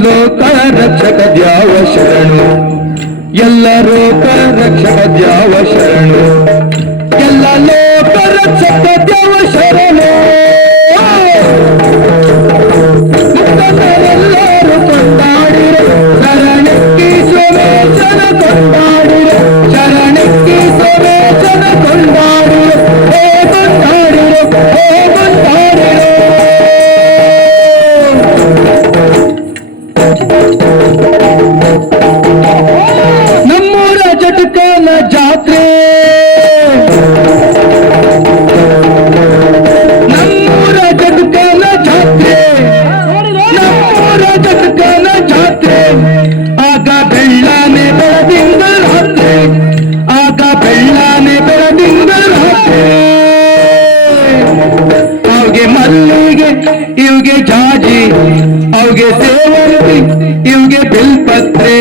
ಲೋಕ ರಕ್ಷಕ ದ್ಯಾವ ಶರಣು, ಎಲ್ಲ ಲೋಕ ರಕ್ಷಕ ದ್ಯಾವ ಶರಣು, ಎಲ್ಲ ಲೋಕ ರಕ್ಷಕ ದ್ಯಾವ ಶರಣು. ಎಲ್ಲರೂ ಕೊಂಡಾಡಿರು ಶರಣಕ್ಕಿ ಸೋಮೇಶನ ಕೊಂಡಾಡಿರು, ಶರಣಕ್ಕಿ ಸೋಮೇಶನ ಕೊಂಡಾಡಿರು, ಹೇ ಕೊಂಡಾಡಿರು, ಹೇ ಕೊಂಡಾಡಿರು. ನಮ್ಮೂರ ಜಟಕನ ಜಾತ್ರೆ, ನಮ್ಮೂರ ಜಟಕನ ಜಾತ್ರೆ, ನಮ್ಮೂರ ಜಟಕನ ಜಾತ್ರೆ. ಆಗ ಬೆಳ್ಳಾನೆ ಬೆಳದಿಂಗ ರಾತ್ರಿ, ಆಗ ಬೆಳ್ಳಾನೆ ಬೆಳದಿಂಗ ರಾತ್ರಿ. ಅವ್ಗೆ ಮಲ್ಲಿಗೆ ಇವ್ಗೆ ಜಾಜಿ, ಅವ್ಗೆ ಸೇವಂತಿ ಇವ್ಗೆ ಬಿಲ್ಪತ್ರೆ,